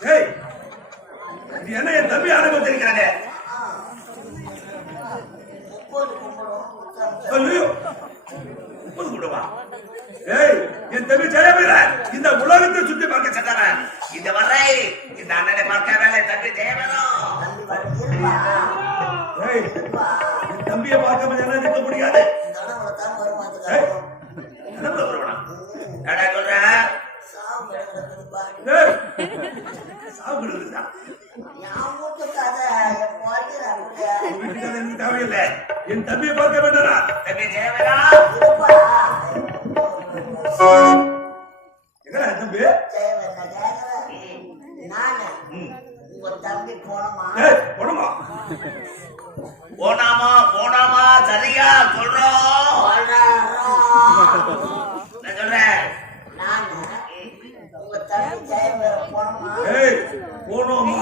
டேய் இது என்ன என் தம்பி கொடுத்தாங்க. ஐயோ முப்பது கூடவா ஏய் என் தம்பி ஜெயவீர இந்த உலகத்தை சுத்தி பார்க்க சென்றவன் இந்த வரை இந்த அண்ணனை பார்க்க வேலை தம்பி ஜெயவீரம் ஏய் தம்பியை முடியாது. தேவையில்லை என் தம்பியை பார்க்க வேண்டாரா தம்பி? என் தம்பி போனோமா போனாமா போனாமா சரியா சொல்றோம். நான் சொல்றேன் போனோமா?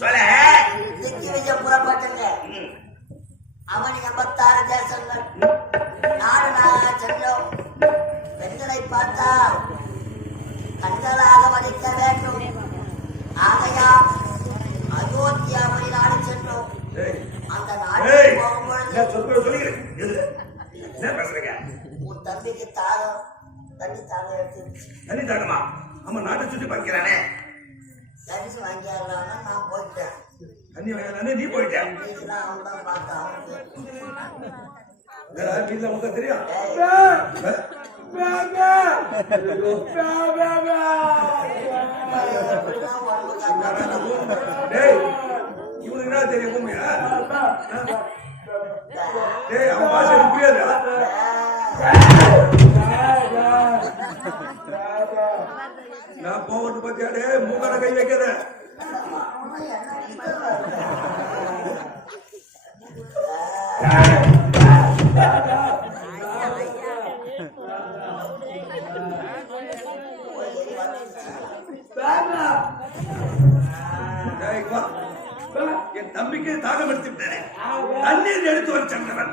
சொல்ல. திக்கி விஜய புறப்பட்டுங்க. அவன் எண்பத்தாறு தேசங்கள். நாடு நான் சென்றோம் பெண்களை பார்த்தா கண்களாக மதிக்க வேண்டும். ஆகையா அயோத்தியாவை நாடு சென்றோம். அந்த நாட்டுக்கு போகும்பொழுது பேசுறீங்க? உன் தம்பிக்கு தாகம் தண்ணி தாகம் எடுத்து தண்ணி ஆமா நாட்டை சுத்தி பார்க்கிறானே. தரிசு வாங்கியாங்க நான் போயிட்டேன். தண்ணி வாங்கலானே நீ போயிட்ட. வீட்டுலாம் அவன் தான் பார்த்தான் வீட்டுல உங்க தெரியும் இவனுக்கு என்ன தெரியும் உண்மையா அவன் புரியாதா நான் போகட்டு பத்தியா? டேய் மூக்கால கை வைக்காத என் தம்பிக்கு தாகம் எடுத்து விட்டேன் தண்ணீர் எடுத்து வர சென்றவன்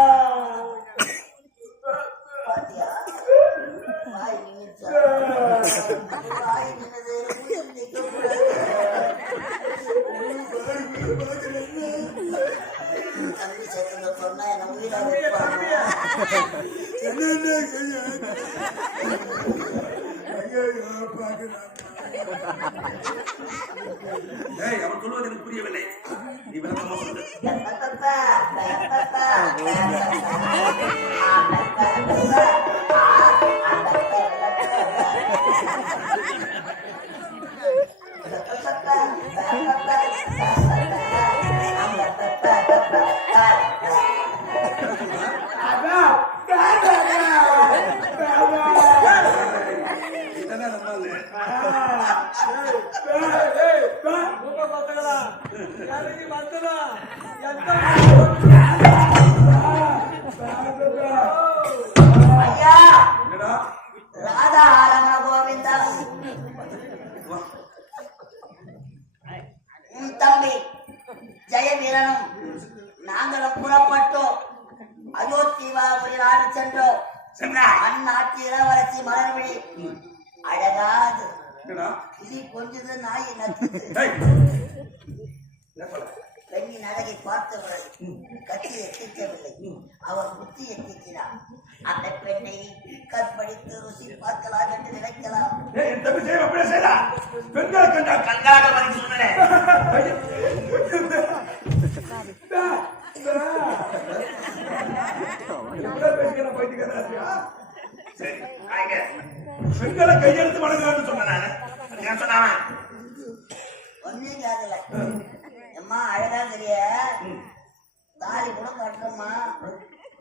எனக்கு புரியவில்லை நீ விளக்கமா சொல்லு. அவர் புத்தி எத்திக்கிறார் அந்த பெண்ணை கற்பழித்து ருசி பார்க்கலாம் என்று நினைக்கலாம். என் தம்பி செய்ய அப்படியே செய்யலா பெண்களை கண்டா கண்காக மதி சொன்னேன். பெண்களை கையெழுத்து வணங்கலாம்னு சொன்னேன் நானு. சொன்னாவன்? ஒன்னும் கேட்கல அம்மா அழகா தெரிய தாலி கூட கட்டுறம்மா.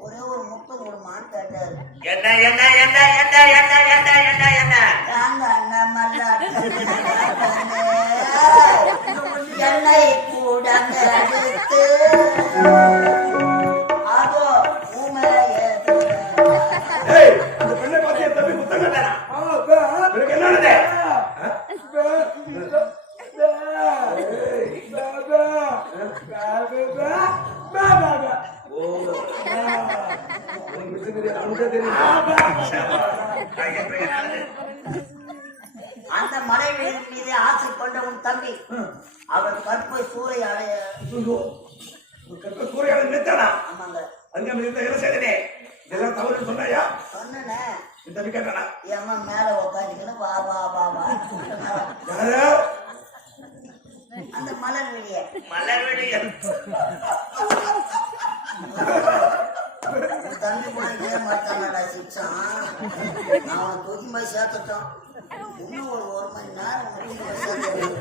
ஒரே ஒரு முத்தம் கொடுமான்னு கேட்டாரு. என்ன என்ன என்ன என்ன என்ன என்ன என்ன என்ன? தாங்க அண்ணன் மல்லாட்டனே. என்னை கூட மலைகளின் மீது ஆசை கொண்ட உன் தம்பி அவர் கற்பை சூறை அடைய ஐயோ, ஒரு கற்ப சூறையாடல் நிறுத்தானா? ஆமாங்க அங்க இருந்த என்ன செய்தனே? இதெல்லாம் தவறுன்னு சொன்னாயா? சொன்னனே என் தம்பி கேட்டானா? அம்மா மேல உட்காந்துக்கணும் வா வா வா வா? அந்த மலர் வெளியே மலர்விழியன். உன் தம்பி கூட கேட்க மாட்டானடா சிக்ஸான் நான் அவனை தூக்கி போய் சேர்த்துட்டோம் இன்னும் ஒரு ஒரு மணி நேரம் உன்னை தூக்கி போய் சேர்த்துட்டோம்.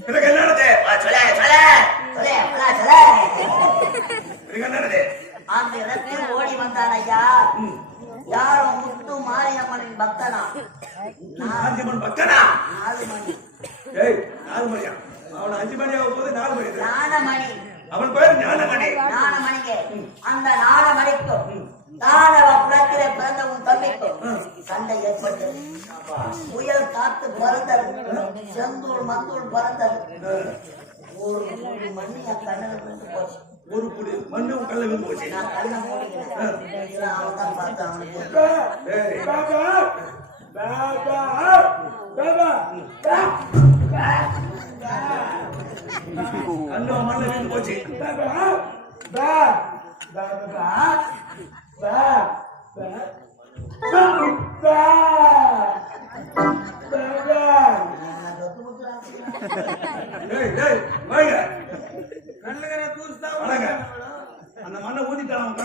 இவருக்கு என்ன நடந்தது? வா, சொல்லே, சொல்லே. சொல்லே, அப்பலா, சொல்லே. இவருக்கு என்ன நடந்தது? அந்த இடத்தில் ஓடி வந்தான் ஐயா யாரோ முத்து மாரியம்மனின் பக்தனா நான் காந்தியம்மன் பக்தனா? நாலு மணி ஏய், நாலு மணியா? அவன் அஞ்சு மணி ஆகும் போது நாலு மணி இது. ஞானமணி அவன் பேர் ஞானமணி ஞானமணிக்கு அந்த ஞானமணிக்கும் தானவ குலத்திலே பிறந்த உன் தம்பிக்கும் சண்டை ஏற்பட்டது புயல் காத்து பறந்தது. செந்தூள் மந்தூள் பறந்தது. ஒரு ஒரு மணி என் கண்ணில் விழுந்து போச்சு. ஒரு குடி மண்ணு உன் விழுந்து போச்சு. நான் கண்ணை மூடிக்கிறேன் அவன் தான் பார்த்து அவனுக்கு ஏய், கண்ணு அவன் மண்ணுல விழுந்து போச்சு. முட்டுறான் ஏய், ஏய், வாங்க. வாங்க. அந்த மண்ணை ஊதிட்டான் அவன்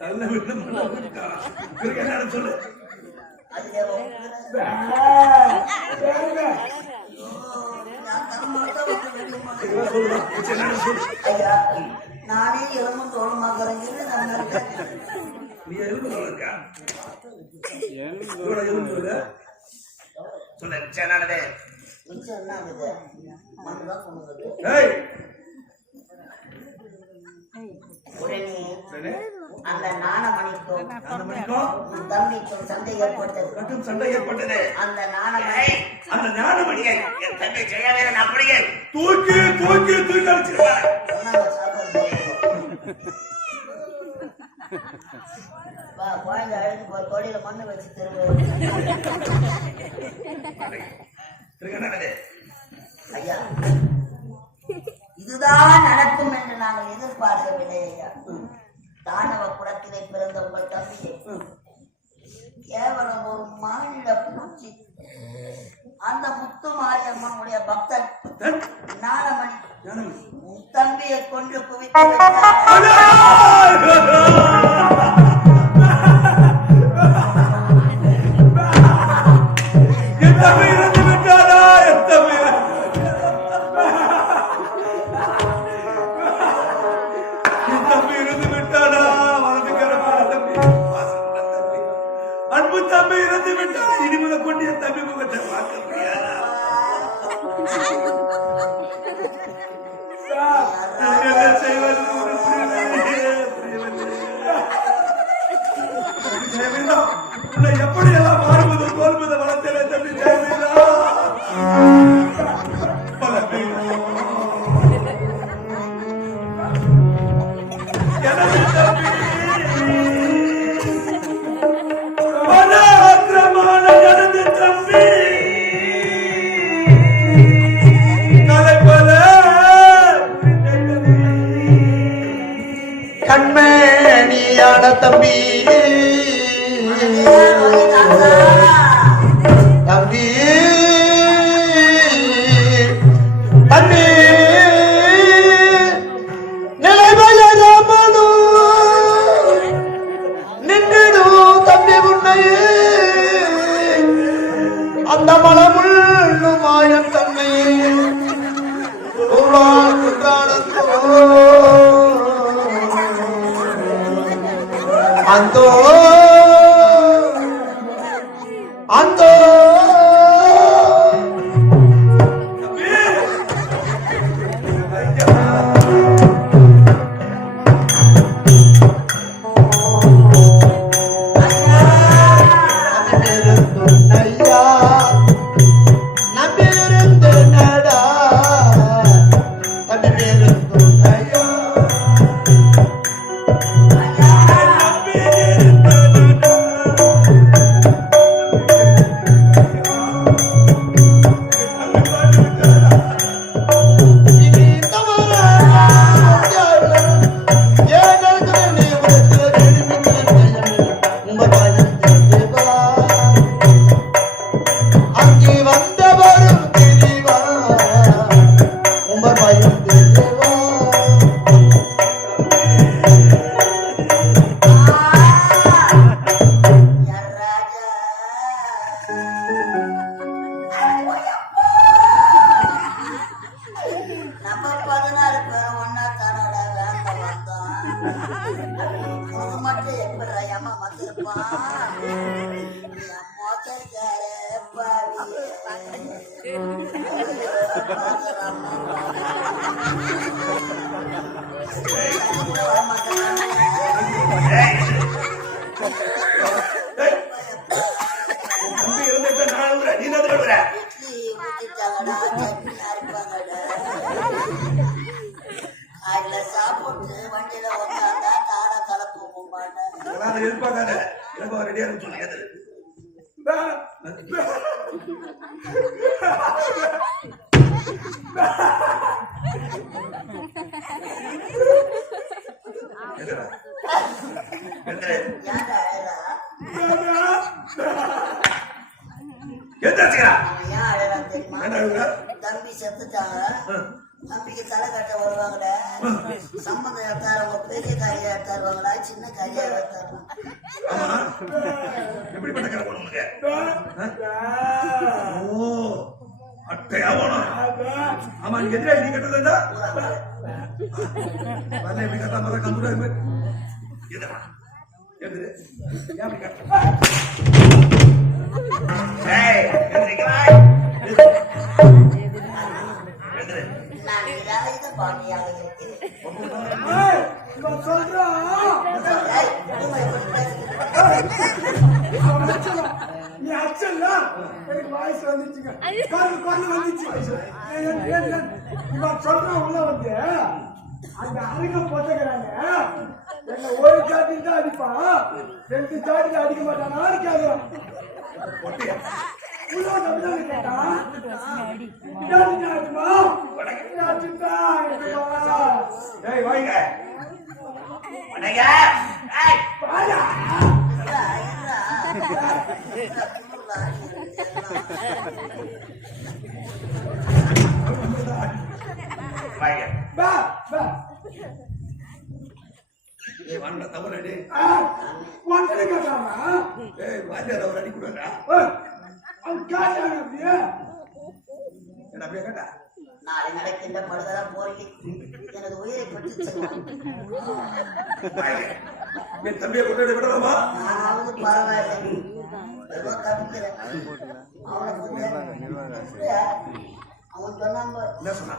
நல்ல வீடு கிரிக்கெட் சொல்லு நானே எலும்பு தோளமா நீ உடனே. அந்த நாணமணிக்கும் தம்பிக்கும் சண்டை ஏற்பட்டது. சண்டை ஏற்பட்டது. அந்த நாணமணி அந்த ஞானமணியை என் தங்கை ஜெயவேலன் அப்படியே தூக்கி தூக்கி தூக்கி. வா, குழந்தை அழுது மண்ணு வச்சு திரும்ப. ஐயா. இதுதான் நடக்கும் என்று நாங்கள் எதிர்பார்க்கவில்லை ஐயா. தானவ குலத்திலே பிறந்த உங்கள் தம்பியை. கேவலம் ஒரு மாநில பூச்சி. அந்த முத்து மாரியம்மனுடைய பக்தன் ஞானமணி உன் தம்பியை கொண்டு குவித்து உன்னை எப்படி எல்லாம் அந்த மட்டும் எப்படி ஏமா நான் நீ என்ன இருப்பாங்க. அதை ரெடியாக எனக்கு ரெடியா இருக்கு சொல்லு. எது? எதுடா? எது? ஏன்டா அழறா எந்திரிச்சுக்கிறா. அவன் ஏன் அழறான் தெரியுமா ஏன்டா அழுகுற? தம்பி செத்துட்டாங்க ஆ. தம்பிக்கு தலை கட்ட வருவாங்கடா. சம்மந்தம் எடுத்தாருவங்க பெரிய காரியா எடுத்தாருவாங்களா சின்ன காரியா எடுத்தாருவாங்க எப்படிப்பட்ட உனக்கு? ஓ, அட்டையா வேணும். ஆமா, நீங்க எதிரா நீ கட்டுறது வரல, எப்படி கட்டா, கம்ப்யூட்டர் எது? நான் இருக்கிறேன் சொல்றான். அச்சலாம். நீ அச்சல்ல? எனக்கு வாய்ஸ் வந்துச்சுங்க. குரல் குரல் வந்துச்சு. இவன் சொல்றான் உள்ள வந்து, அங்க அருக போட்டுக்கிறாங்க. என்னை ஒரு சாட்டில் தான் அடிப்பான். ரெண்டு சாட்டில் அடிக்க மாட்டானான்னு கேக்குறான். ஏய், வாங்க. வணங்க. ஏய், வாடா. வாங்க. வாண்டா, தவறு அடி. ஆ, உன்கிட்ட கேட்டானா? ஏய், வாத்தியார் அவர் அடி கொடுங்க. அவன் கேட்டாங்க அப்படியே. என்ன அப்படியே கேட்டா? நாளை நடக்கின்ற படுதலா போய் எனது உயிரை பற்றி. என் தம்பியை கொண்டாடி விடலாமா நானாவது பரவாயில்லை ஏதோ தப்பிக்கிறேன் அவனை கொஞ்சம் எப்படியா? அவன் சொன்னான் பாரு. என்ன சொன்னா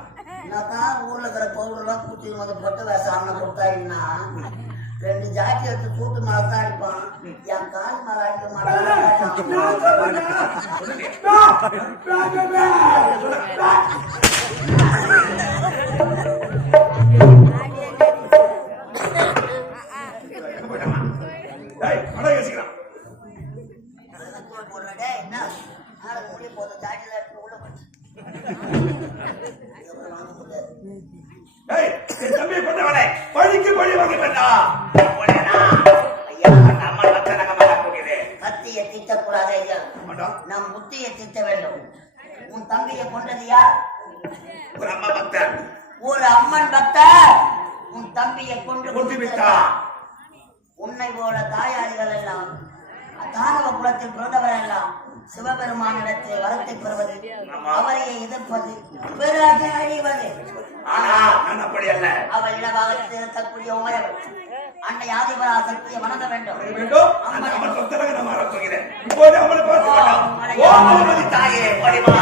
நான் தான் ஊர்ல இருக்கிற பவுடர்லாம் பூச்சி வந்து பொட்டு வேஷம் அவனை கொடுத்தாயின்னா ரெண்டு ஜாக்கி எடுத்து சூட்டு மேல தான் அடிப்பான். என் கால் மேல அடிக்க மாட்டான். பழிக்கு பழி போகுது கத்தியை திட்டக்கூடாது ஐயா. நம் புத்தியை திட்ட வேண்டும். உன் தம்பியை கொண்டது யார்? ஒரு அம்மா பக்தர். ஒரு அம்மன் பக்தர். உன் தம்பியை கொண்டு கொண்டு. விட்டார். உன்னை போல தாயாரிகள் எல்லாம் தானவ குலத்தில் பிறந்தவர் எல்லாம் சிவபெருமானிடத்தில் வரத்தை பெறுவது. அவரையே எதிர்ப்பது பிறகு அழிவது. ஆனா நான் அப்படி அல்ல. அவர் இடபாகத்தில் இருக்கக்கூடிய உமையவர் அன்னை ஆதிபரா சக்தியை வணங்க வேண்டும். பக்தராக நான் மாறப் போகிறேன் இப்போது அவளை பார்த்து ஓம் தாயே படிவா